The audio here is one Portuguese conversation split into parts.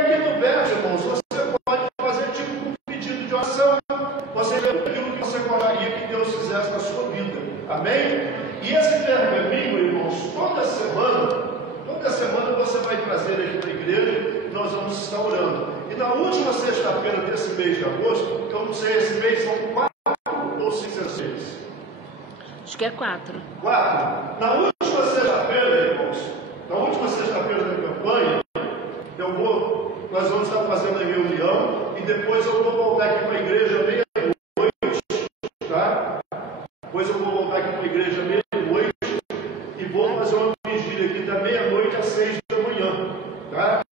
aqui no verso, irmãos, você pode fazer tipo um pedido de oração. Você vê aquilo que você gostaria que Deus fizesse na sua vida. Amém? E esse pergaminho, irmãos, toda semana você vai trazer aqui para a igreja e nós vamos estar orando. E na última sexta-feira desse mês de agosto, eu não sei, esse mês são 4 ou 5 ou 6? Acho que é 4. 4. Na última sexta-feira, irmãos, na última sexta-feira da campanha, nós vamos estar fazendo a reunião e depois eu vou voltar aqui para a igreja meia-noite, tá? Depois eu vou voltar aqui para a igreja meia-noite e vou fazer uma vigília aqui da meia-noite às 6 da manhã, tá?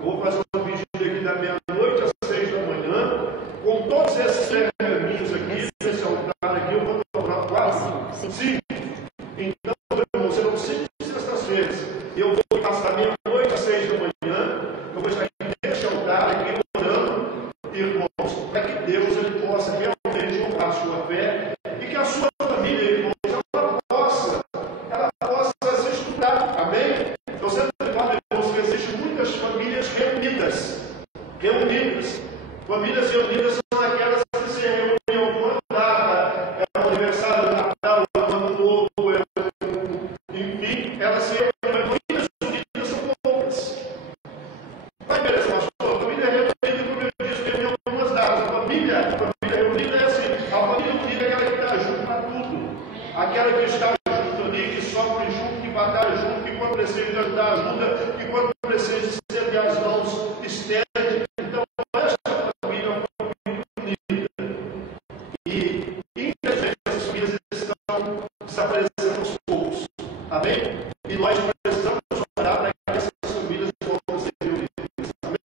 Vou fazer uma vigília aqui da meia-noite às 6 da manhã, com todos esses pergaminhos aqui, nesse altar aqui, eu vou tomar 4, 5. Então, irmãos, serão 5 sextas-feiras. Eu vou passar meia-noite às 6 da manhã, eu vou estar aqui nesse altar aqui orando, irmãos, para que Deus ele possa realmente honrar a sua fé e que a sua família, irmãos, ela possa se estudar. Amém? Eu sempre falo, irmãos, que existem muitas famílias reunidas. Famílias reunidas são aquelas que se reúnem em alguma data, é o aniversário do Natal, é o Ano Novo, enfim, elas se reúnem. Famílias unidas são poucas. Vai ver, pastor, a família reunida, como eu disse, tem algumas datas. A família reunida é assim, a família unida é aquela que está junto para tudo. Aquela que está junto ali, que sofre junto, que batalha junto, que quando precisa ajudar, ajuda, que quando precisa estender as mãos, estende. Então, esta família é uma família unida. E, infelizmente, essas famílias estão desaparecendo aos poucos. Amém? E nós precisamos orar para que essas famílias voltem a ser reunidas. Amém?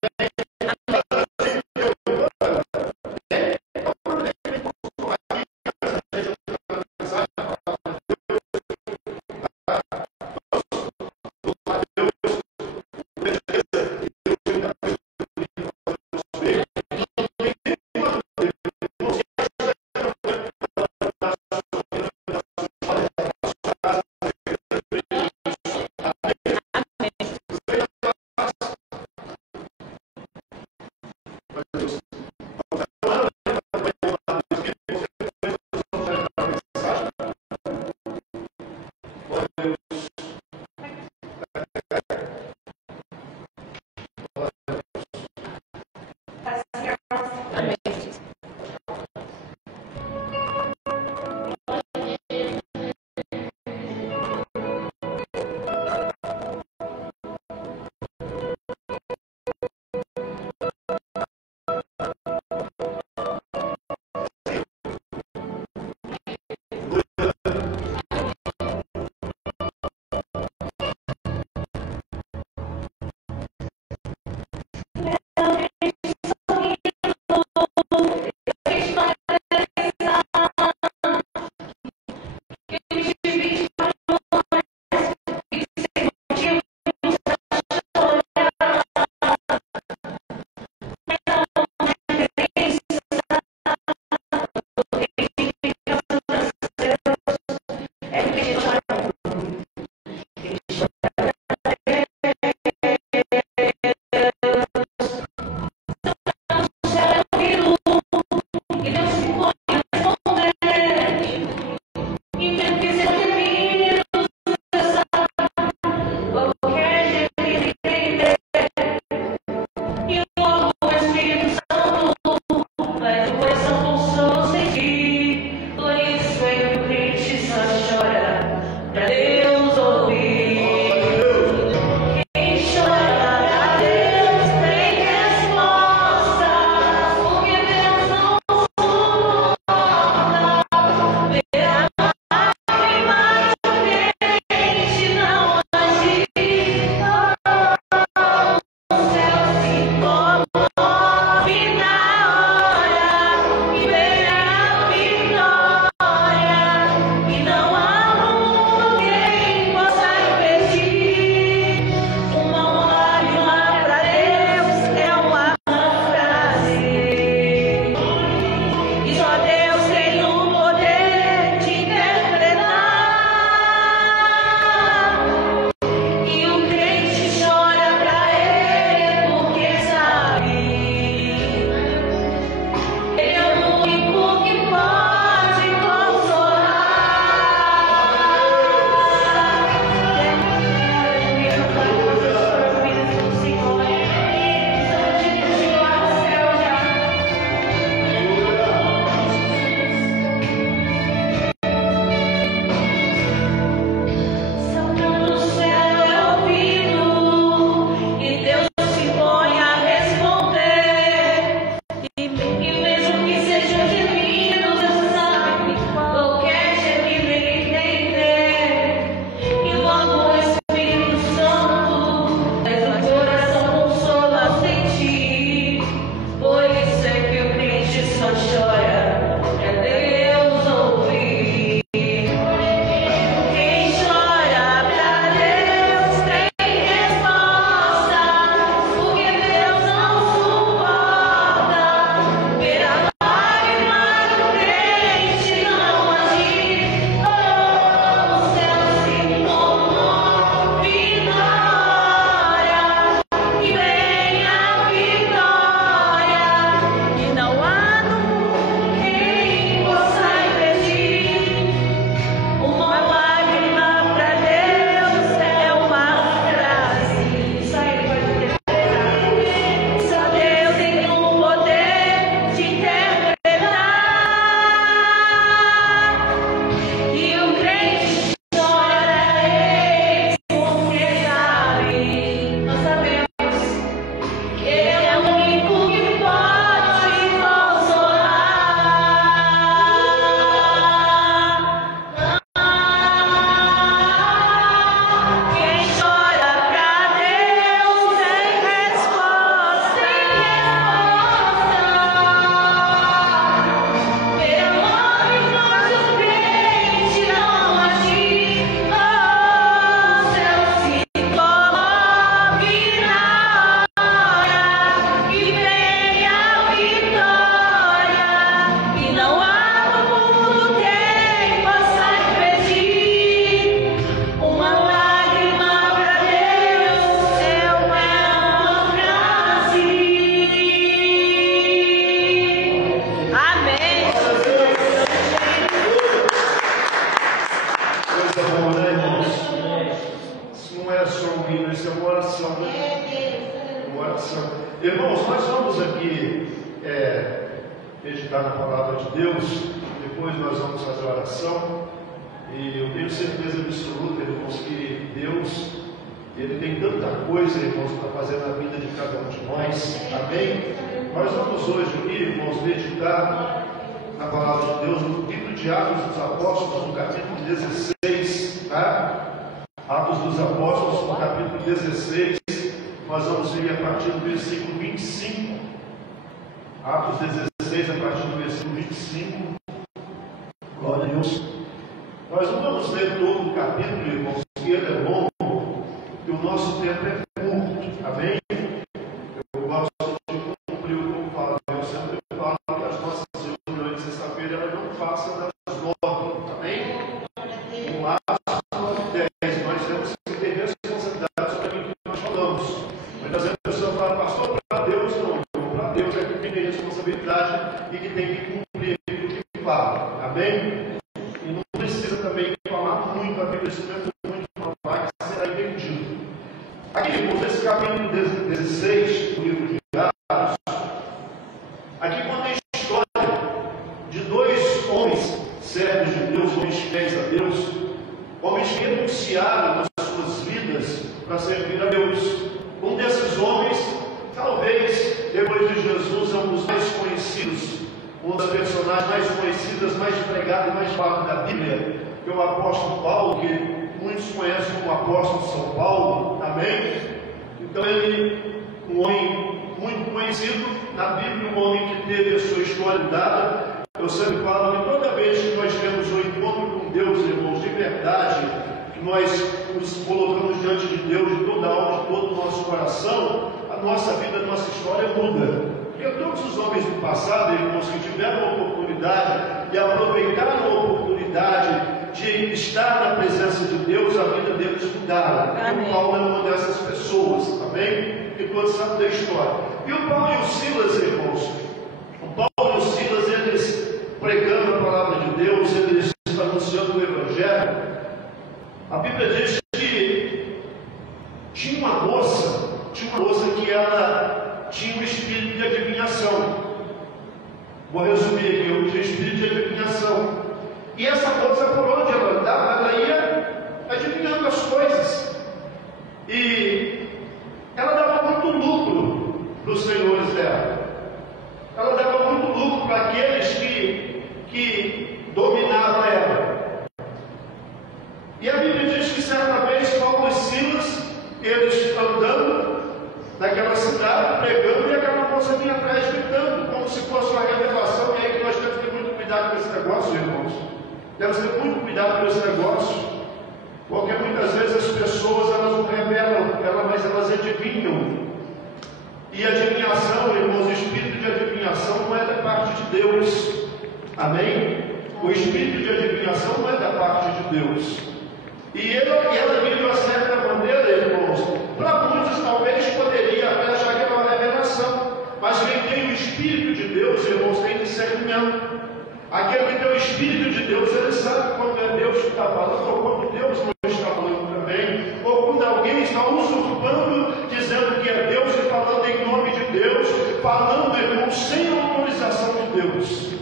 Oração. Irmãos, nós vamos aqui meditar na palavra de Deus, depois nós vamos fazer a oração, e eu tenho certeza absoluta, irmãos, que Deus, Ele tem tanta coisa, irmãos, para fazer na vida de cada um de nós, amém? Nós vamos hoje aqui, irmãos, meditar na palavra de Deus, no livro de Atos dos Apóstolos, no capítulo 16, tá? Atos dos Apóstolos, no capítulo 16, nós vamos ver a partir do versículo 25. Atos 16, a partir do versículo 25. Glória a Deus. Nós não vamos ler todo o capítulo, irmãos, que ele é longo, e o nosso tempo é curto, amém? Eu gosto de cumprir o que eu falo. Eu sempre falo que as nossas reuniões de sexta-feira elas não passam das 9, amém? No máximo 10. Nós temos que ter responsabilidade sobre aquilo que nós falamos. Muitas vezes a pessoa fala, pastor, para Deus não. Para Deus é que tem responsabilidade e que tem que cumprir aquilo que fala, amém? E não precisa também falar muito, a Bíblia muito falar que será entendido. Aqui, irmãos, nesse capítulo 16 do livro de Atos, aqui conta a história de dois homens servos de Deus, homens fiéis a Deus, homens que renunciaram as suas vidas para servir a Deus. Um desses homens, talvez, depois de Jesus, é um dos mais conhecidos, uma das personagens mais conhecidas, mais pregadas e mais faladas da Bíblia, que é o apóstolo Paulo, que muitos conhecem como apóstolo São Paulo, amém? Então ele, um homem muito conhecido na Bíblia, um homem que teve a sua história dada. Eu sempre falo que toda vez que nós temos um encontro com Deus, irmãos, de verdade, que nós nos colocamos diante de Deus, de toda a alma, de todo o nosso coração, a nossa vida, a nossa história muda. Porque todos os homens do passado, irmãos, que tiveram a oportunidade e aproveitaram a oportunidade de estar na presença de Deus, a vida deles mudaram. E o Paulo é uma dessas pessoas, amém? Que todos sabem da história. E o Paulo e o Silas, irmãos, o Paulo e o Silas, eles pregando a palavra de Deus, eles anunciando o Evangelho. A Bíblia diz que tinha uma moça que ela tinha um espírito de adivinhação. Vou resumir aqui, eu tinha espírito de adivinhação. E essa moça, por onde ela andava, ela ia adivinhando as coisas. E ela dava muito lucro para os senhores dela. Ela dava muito lucro para aqueles que dominavam ela. E a Bíblia diz que certa vez Paulo e Silas, eles andando naquela cidade, pregando, e aquela moça vinha atrás gritando, como se fosse uma revelação. E aí que nós temos que ter muito cuidado com esse negócio, irmãos. Temos que ter muito cuidado com esse negócio, porque muitas vezes as pessoas elas não revelam, mas elas adivinham. E adivinhação, irmãos, o espírito de adivinhação não é da parte de Deus, amém? O espírito de adivinhação não é da parte de Deus. E ela vive de uma certa maneira, irmãos, para muitos talvez poderia até achar que era uma revelação, mas quem tem o espírito de Deus, irmãos, tem discernimento. Aquele que tem o Espírito de Deus, ele sabe quando é Deus que está falando, ou quando Deus não está falando também, ou quando alguém está usurpando, dizendo que é Deus e falando em nome de Deus, falando, irmão, sem autorização de Deus.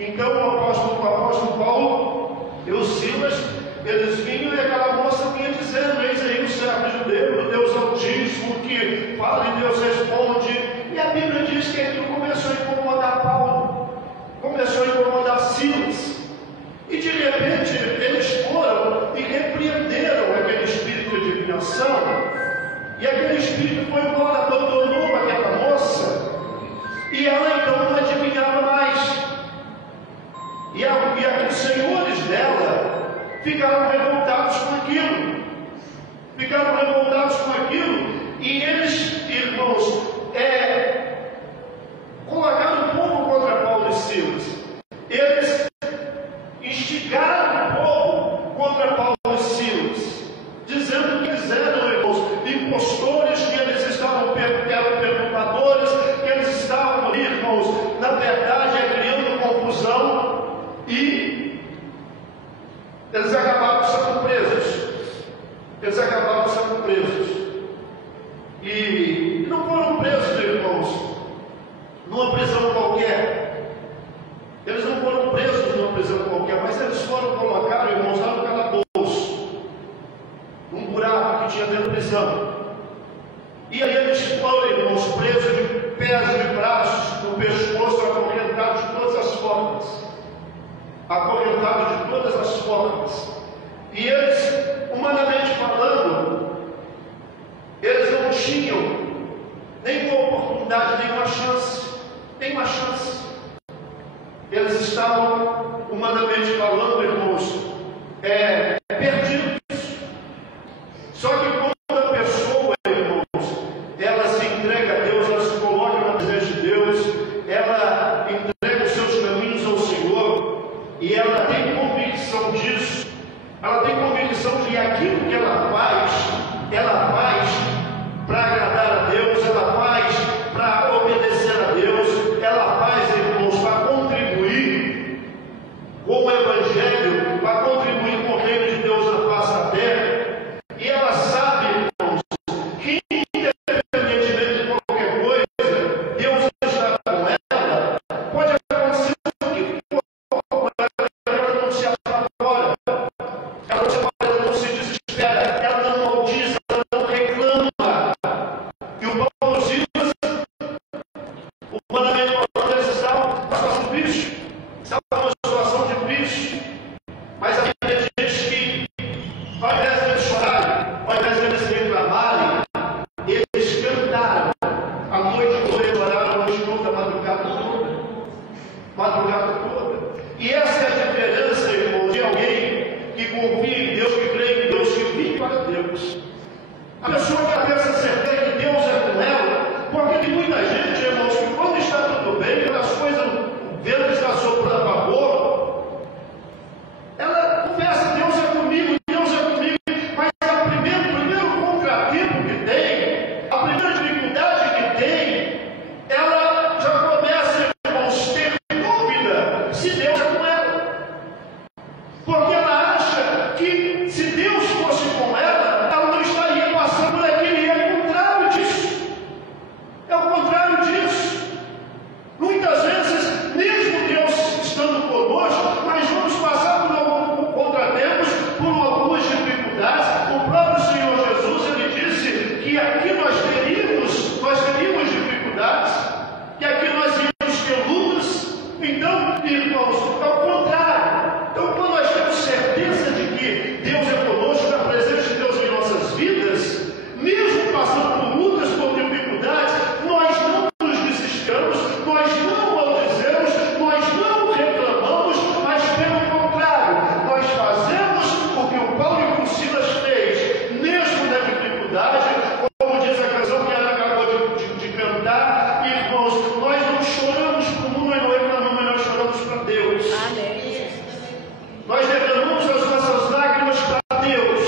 Então o apóstolo Paulo e os Silas, eles vinham e aquela moça vinha dizendo, eis aí o servo de Deus, o Deus Altíssimo, que fala e Deus responde. E a Bíblia diz que aquilo começou a incomodar Paulo. Começou a incomodar Silas, e de repente eles foram e repreenderam aquele espírito de adivinhação, e aquele espírito foi embora, abandonou aquela moça, e ela então não adivinhava mais, e os senhores dela ficaram revoltados com aquilo, e eles, irmãos, colocaram um povo contra Paulo e Silas. Eles instigaram o povo contra Paulo e Silas, dizendo que eles eram, irmãos, impostores, que eles eram perturbadores, que eles estavam, irmãos, na verdade, criando confusão, e eles acabaram sendo presos. E não foram presos, irmãos, numa prisão qualquer. Eles não foram presos numa prisão qualquer, mas eles foram colocados, irmãos, lá no calabouço, num buraco que tinha dentro da prisão. E aí eles foram, irmãos, presos de pés e braços, no pescoço, acorrentados de todas as formas. Acorrentados de todas as formas. E eles, humanamente falando, eles não tinham nenhuma oportunidade, nenhuma chance. Nenhuma chance. Eles estavam, humanamente falando, irmãos, perdidos. Só que quando a pessoa, irmãos, ela se entrega a Deus, ela se coloca na presença de Deus, ela entrega os seus caminhos ao Senhor, e ela tem convicção disso, ela tem convicção de que aquilo que ela faz para agradar a Deus, ela faz para obedecer a Deus, ela faz, irmãos, para contribuir com o Evangelho, para contribuir com o reino de Deus na face da terra. E ela sabe, irmãos, que independentemente de qualquer coisa, Deus está com ela. Pode acontecer o que for com ela não se apavora, ela não se desespera, ela não maldiz, ela não reclama. E o Paulo Silas, humanamente falando, eles estavam numa situação difícil, estavam numa situação difícil, mas a Bíblia diz que, ao invés de eles chorarem, ao invés de eles reclamarem, eles cantaram a noite toda, eles oraram a noite toda, a madrugada toda. E essa é a diferença, irmão, de alguém que confia em Deus, que crê em Deus, que vive para Deus. A pessoa que pensa certeza que Deus é com ela, porque tem muita gente, irmãos, que quando está tudo bem, quando as coisas, o vento está soprando a favor, ela confessa, Deus é comigo, mas o primeiro contratempo que tem, a primeira dificuldade que tem, ela já começa, irmãos, a ter dúvida se Deus é com ela. Porque ela acha que se Deus fosse com ela, ela não estaria passando por aquilo, e é o contrário disso. É o contrário disso. Muitas vezes, mesmo Deus estando conosco, nós vamos passar por contratempos, por algumas dificuldades. O próprio Senhor Jesus, ele disse que aqui nós teríamos dificuldades, que aqui nós iríamos ter lutas. Então, irmãos, é o contrário. Então, quando nós temos certeza de que Deus é conosco, a presença de Deus em nossas vidas, mesmo passando por lutas, por dificuldades, nós não nos desesperamos, nós não maldizemos, nós não reclamamos, mas pelo contrário, nós fazemos o que o Paulo e o Silas fez, mesmo na dificuldade, como diz a canção que ela acabou de cantar, irmãos, nós não choramos para o mundo, nós não reclamamos, mas nós choramos para Deus. Amém. Nós derramamos as nossas lágrimas para Deus,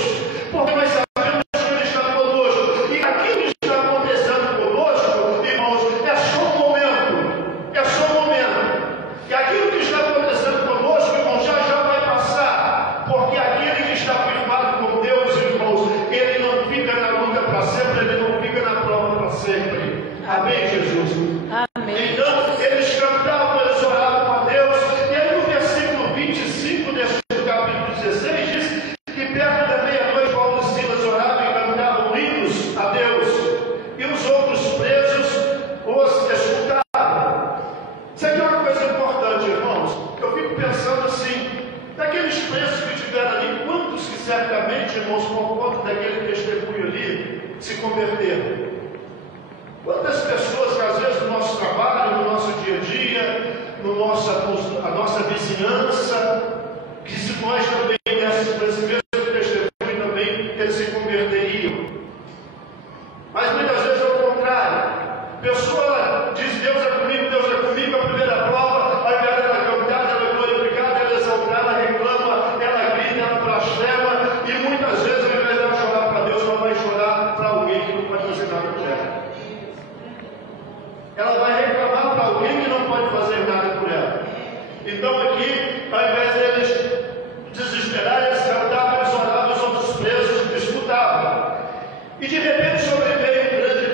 porque nós sabemos que Ele está conosco, e aquilo que está acontecendo conosco, irmãos, é só um momento, e aquilo que está acontecendo conosco, irmãos, já vai passar, porque aquele que está firmado com Deus, irmãos, ele não fica na luta para sempre, ele não fica na prova para sempre. Amém, Jesus? Amém. Então, eles cantavam, eles oravam a Deus, e aí no versículo 25 deste capítulo 16 diz que perto da meia-noite Paulo e Silas oravam e cantavam hinos a Deus, e os outros presos os escutavam. Isso aqui é uma coisa importante, irmãos. Eu fico pensando assim, daqueles presos que estiveram ali, quantos que certamente, irmãos, por conta daquele testemunho ali, se converteram? Quantas pessoas que às vezes no nosso trabalho, no nosso dia a dia, a nossa vizinhança, que se nós também dessemos esse mesmo testemunho também, eles se converteriam. Mas muitas vezes é o contrário. A pessoa diz Deus é comigo, a primeira prova, ao invés dela cantar, ela é glorificada, ela é exaltada, ela reclama, ela grita, ela blasfema, e muitas vezes ao invés dela chorar para Deus, ela vai chorar para alguém que não pode fazer nada por ela. Ela vai reclamar para alguém que não pode fazer nada por ela. Então aqui, ao invés deles desesperarem, eles cantavam, eles oravam, os outros presos escutavam. E de repente sobreveio um grande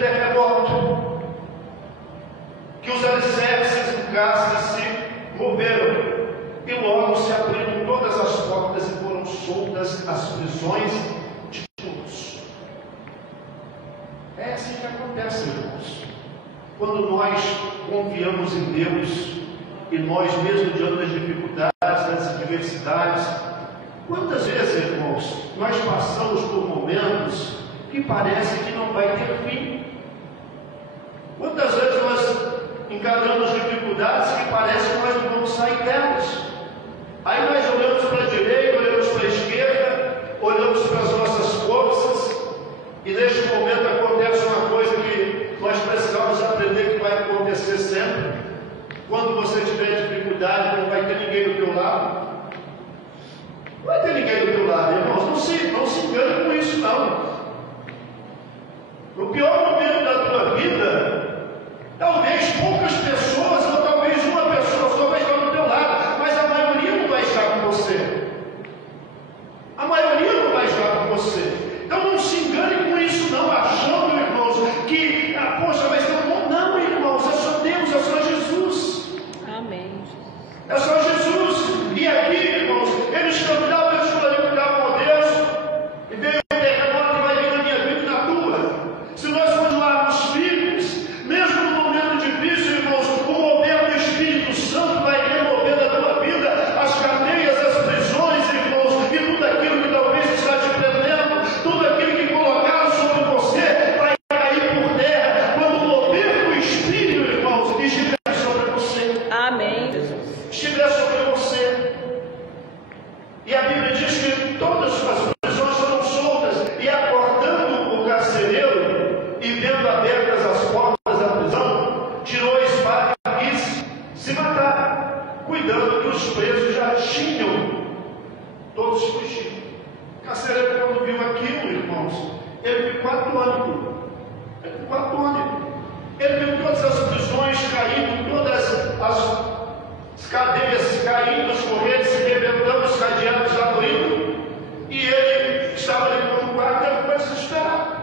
soltas as prisões de todos. É assim que acontece, irmãos. Quando nós confiamos em Deus, e nós mesmo diante das dificuldades, das adversidades, quantas vezes, irmãos, nós passamos por momentos que parece que não vai ter fim? Quantas vezes nós encaramos dificuldades que parece que nós não vamos sair delas? Aí nós olhamos para a direita, olhamos para a esquerda, olhamos para as nossas forças, e neste momento acontece uma coisa que nós precisamos aprender que vai acontecer sempre. Quando você tiver dificuldade, não vai ter ninguém do teu lado. Não vai ter ninguém do teu lado, irmãos. Não se engane com isso, não. No pior momento da tua vida, talvez poucas pessoas, ou talvez uma pessoa só vai estar do teu lado, mas a maioria não vai estar com você. A maioria não vai estar com você. Então não se engane com isso, não, achando, irmãos, que, poxa, mas não, irmãos, é só Deus, é só Jesus. Amém. É só Jesus. E aqui, irmãos, eles cantavam, eles glorificavam a Deus, e veio o terremoto que vai vir na minha vida e na tua. Se nós continuarmos firmes, mesmo no momento difícil, irmãos, o mover do Espírito Santo vai remover da tua vida as cadeias, as prisões, irmãos, e tudo aquilo que talvez está te prendendo, tudo aquilo que colocaram sobre você vai cair por terra quando o mover do Espírito, irmãos, estiver sobre você. Amém, Jesus. Estiver sobre você. E a Bíblia diz que todas as prisões foram soltas, e acordando o carcereiro e vendo abertas as portas da prisão, tirou a espada e quis se matar, cuidando que os presos já tinham todos fugido. O carcereiro, quando viu aquilo, irmãos, ele ficou atônito. Ele viu todas as prisões caindo, todas as cadeias caindo, as correntes se rebentando, os cadeados abrindo, e ele estava ali no quarto, ele foi desesperado.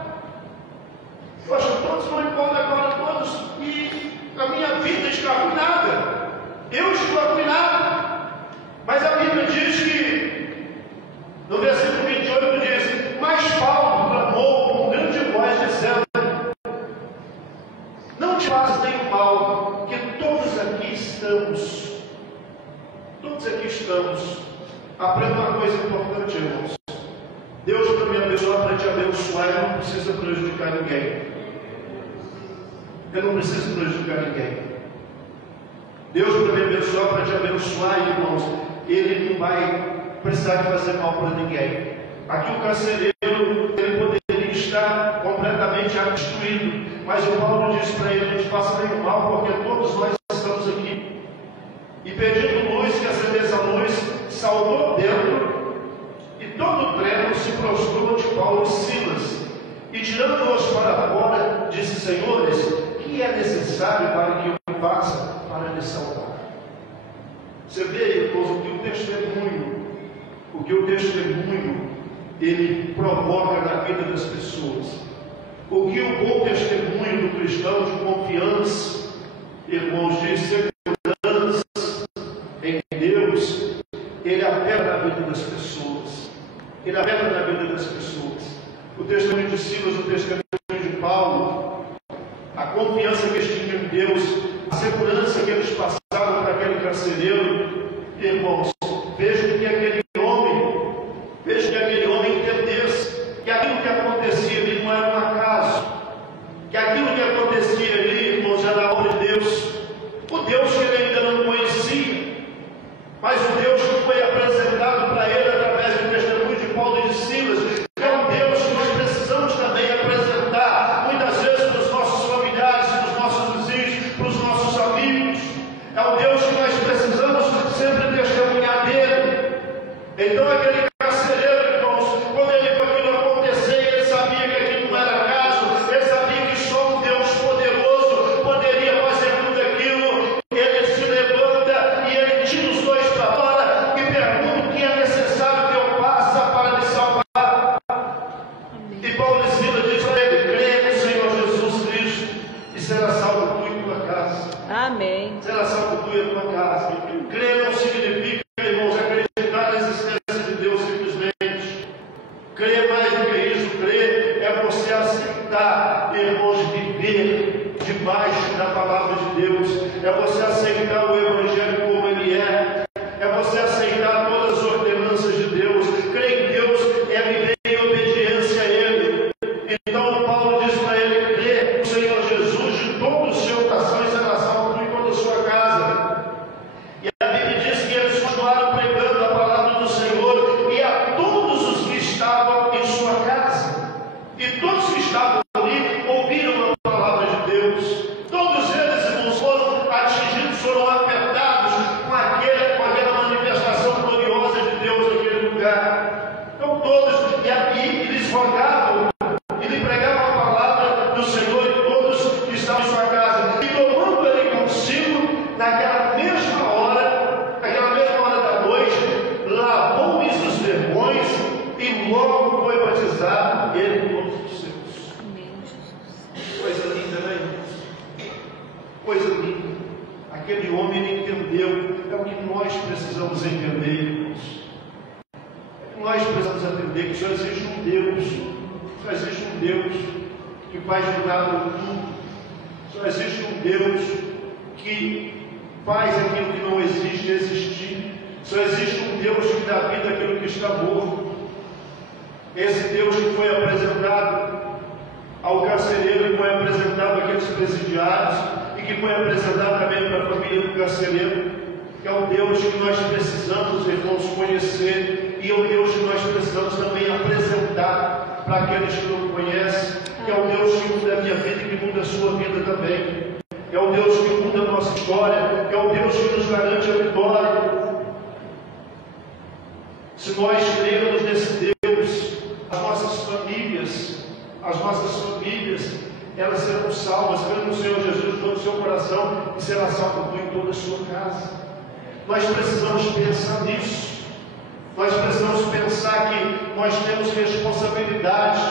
Poxa, todos vão embora agora, todos, e a minha vida está arruinada. Eu estou arruinado. Mas a Bíblia diz que, no versículo 28 diz, mas Paulo clamou com grande voz, dizendo: não te faças nenhum mal, que todos aqui estamos. Todos aqui estamos. Aprenda uma coisa importante, irmãos. Deus para me abençoar, para te abençoar, eu não preciso prejudicar ninguém. Eu não preciso prejudicar ninguém. Deus para me abençoar, para te abençoar, irmãos, Ele não vai precisar de fazer mal para ninguém. Aqui o carcereiro, ele poderia estar completamente destruído, mas o Paulo diz para ele: não te faça nenhum mal, porque todos nós estamos aqui. E pedindo luz, que acendesse a luz, saltou dentro, e todo o pleno se prostrou de Paulo e Silas, e tirando-os para fora, disse: senhores, que é necessário para que eu faça para lhes salvar? Você vê, irmãos, o que o testemunho ele provoca na vida das pessoas. O que o bom testemunho do cristão de confiança, irmãos, de segurança em Deus, ele afeta na vida das pessoas. Ele afeta na vida das pessoas. O testemunho de Silas, o testemunho de Paulo, a confiança que eles tinham em Deus, a segurança que eles passavam para aquele carcereiro, irmãos, vejo que aquele homem entendesse que aquilo que acontecia ali não era um acaso, que aquilo que acontecia ali, irmãos, era a obra de Deus, o Deus que ele ainda não conhecia, mas o Deus que foi apresentado para ele através do testemunho de Paulo e de Silas, que é um Deus que nós precisamos também apresentar, muitas vezes para os nossos familiares, para os nossos vizinhos, para os nossos amigos. É aceitar, irmãos, viver debaixo da palavra de Deus. É você aceitar o Evangelho como ele é. É você aceitar todas as ordenanças de Deus. Crer em Deus é viver em obediência a Ele. Então Paulo diz para ele: crê no Senhor Jesus de todo o seu coração e será salvo em toda a sua casa. E a Bíblia diz que eles continuaram pregando a palavra do Senhor e a todos os que estavam em sua casa. E todos que estavam ali ouviram a palavra de Deus. Todos eles, irmãos, foram atingidos, foram afetados com aquela manifestação gloriosa de Deus naquele lugar. Então todos, e aqui eles rogavam, ele pregava a palavra do Senhor e todos que estavam em sua casa. E tomando ele consigo, naquela mesma hora da noite, lavou-lhes os vergões e logo foi batizado ele com todos os seus. Amém, Jesus. Coisa linda, né, irmãos? Coisa linda. Aquele homem entendeu. É o que nós precisamos entender, irmãos. É que nós precisamos entender que só existe um Deus. Só existe um Deus que faz mudar o mundo. Só existe um Deus que faz aquilo que não existe existir. Só existe um Deus que dá vida àquilo que está morto. Esse Deus que foi apresentado ao carcereiro, que foi apresentado àqueles presidiários e que foi apresentado também para a família do carcereiro, que é o Deus que nós precisamos, irmãos, conhecer, e é o Deus que nós precisamos também apresentar para aqueles que não conhecem, que é o Deus que muda a minha vida e que muda a sua vida também. É o Deus que muda a nossa história, é o Deus que nos garante a vitória. Se nós crermos nesse Deus, as nossas famílias, elas serão salvas. Crê no Senhor Jesus de todo o seu coração e será salvo em toda a sua casa. Nós precisamos pensar nisso. Nós precisamos pensar que nós temos responsabilidade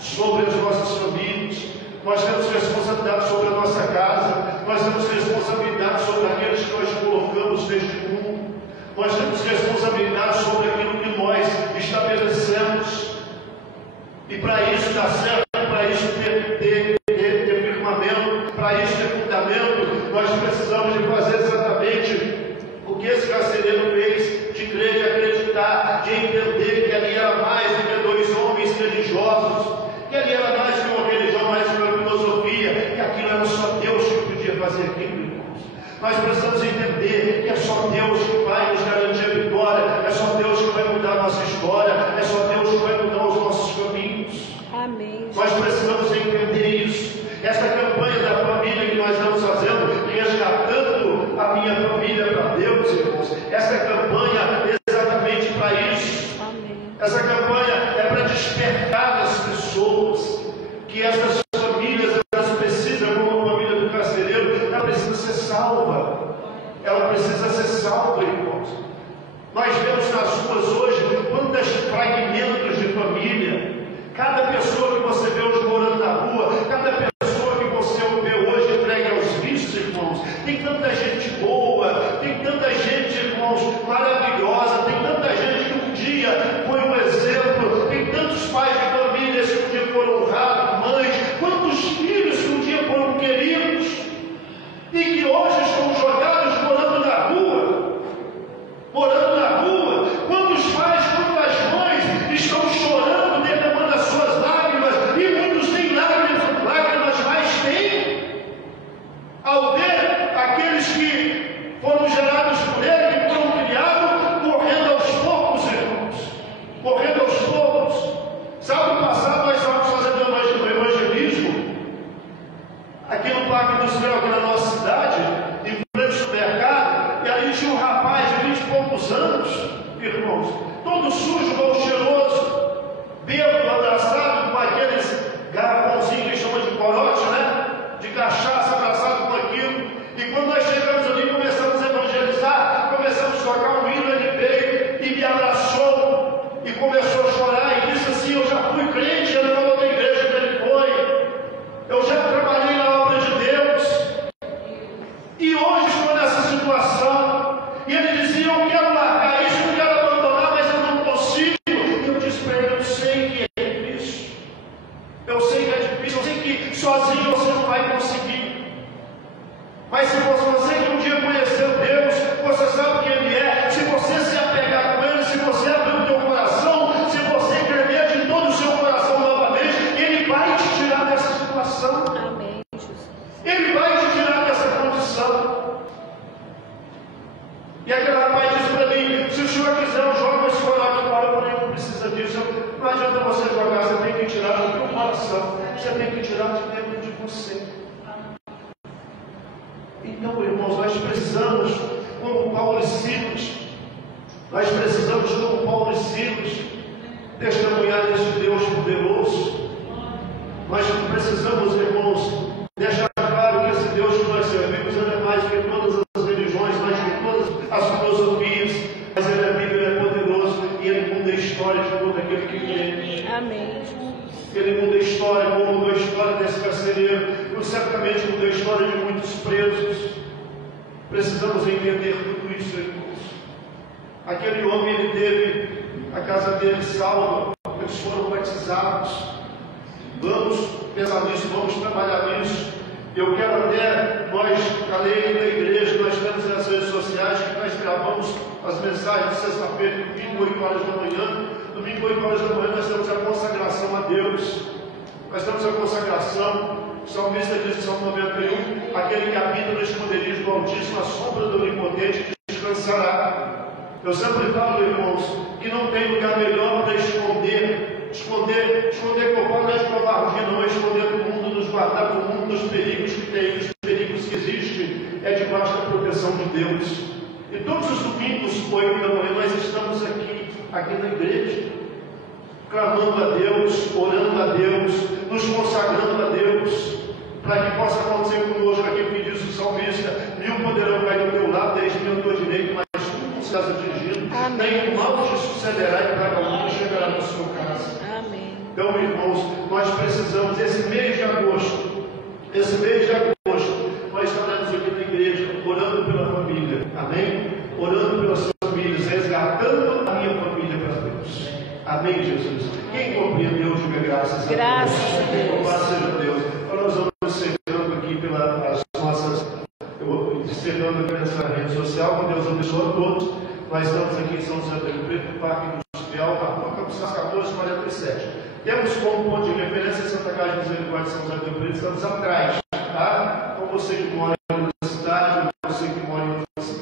sobre as nossas famílias. Nós temos responsabilidade sobre a nossa casa. Nós temos responsabilidade sobre aqueles que nós colocamos neste mundo. Nós temos responsabilidade sobre aquilo que nós estabelecemos. E para isso dar certo, para isso ter firmamento, para isso ter fundamento, nós precisamos de fazer exatamente o que esse carcereiro fez, de crer, de acreditar, de entender que ali era mais do que dois homens religiosos, que ali era mais que uma religião, mais que uma filosofia, que aquilo era só Deus que podia fazer aquilo, irmãos. Nós precisamos entender que é só Deus que vai nos garantir a vitória, é só Deus que vai mudar a nossa história, é só Deus que vai mudar os nossos caminhos. Amém. Nós precisamos entender isso. Esta campanha da família que nós estamos fazendo, resgatando a minha família para Deus, irmãos, essa campanha é exatamente para isso. Amém. Essa campanha é para despertar as pessoas, que essas famílias, elas precisam, como a família do carcereiro, ela precisa ser salva. Ela precisa ser salva, irmãos. Nós vemos nas ruas hoje quantos fragmentos de família. Cada pessoa que você vê hoje morando na rua, cada pessoa que você vê hoje entregue aos vícios, irmãos, tem tanta gente boa, tem tanta gente, irmãos, maravilhosa, tem tanta gente que um dia foi um exemplo, tem tantos pais de famílias que um dia foram honrados, mães, não adianta você jogar, você tem que tirar do teu coração, você tem que tirar de dentro de você. Então, irmãos, nós precisamos, como Paulo e Silas, nós precisamos, como Paulo e Silas, testemunhar desse Deus poderoso. Nós precisamos, irmãos, deixar claro que esse Deus que nós servimos ele é mais que todas as religiões, mais que todas as filosofias, mas ele é vivo, ele é poderoso e ele muda a história de todo aquele que crê. Amém. Ele muda a história, como mudou a história desse carcereiro, e certamente mudou a história de muitos presos. Precisamos entender tudo isso, irmãos. Aquele homem, ele teve a casa dele salva, eles foram batizados. Vamos pensar nisso, vamos trabalhar nisso. Eu quero até, nós, a lei da igreja, nós temos nas redes sociais que nós gravamos as mensagens de sexta-feira, domingo, 8 horas da manhã. Domingo, 8 horas da manhã, nós temos a consagração a Deus. Nós temos a consagração. O salmista diz em Salmo 91, aquele que habita no esconderijo do Altíssimo, a sombra do Onipotente, descansará. Eu sempre falo, irmãos, que não tem lugar melhor para esconder que eu falo não é de covardia, não é esconder do mundo, nos guardar do mundo, dos perigos que tem, dos perigos que existem, é debaixo da proteção de Deus. E todos os domingos, 8 da manhã, nós estamos aqui na igreja, clamando a Deus, orando a Deus, nos consagrando a Deus, para que possa acontecer conosco aquilo que diz o salmista: 1000 poderão cair do teu lado, 10.000 ao teu direito, mas tu não serás atingido, nem o mal te sucederá e praga alguma chegará na sua casa. Amém. Então, irmãos, nós precisamos, esse mês de agosto, nós estaremos aqui na igreja, orando pela família, amém? Orando pelas famílias, resgatando a minha família para Deus. Amém, Jesus? Quem compreendeu, diga graças a Deus. Graças a Deus. Louvado seja Deus. Agora nós vamos encerrando aqui pelas nossas, encerrando aqui nessa rede social, com Deus abençoe a todos. Nós estamos aqui em São José do Rio Preto, no Parque Industrial, na rua Campos 1447. Temos como ponto de referência a Santa Casa de Misericórdia de São José do Rio Preto, estamos atrás, tá? Então você que mora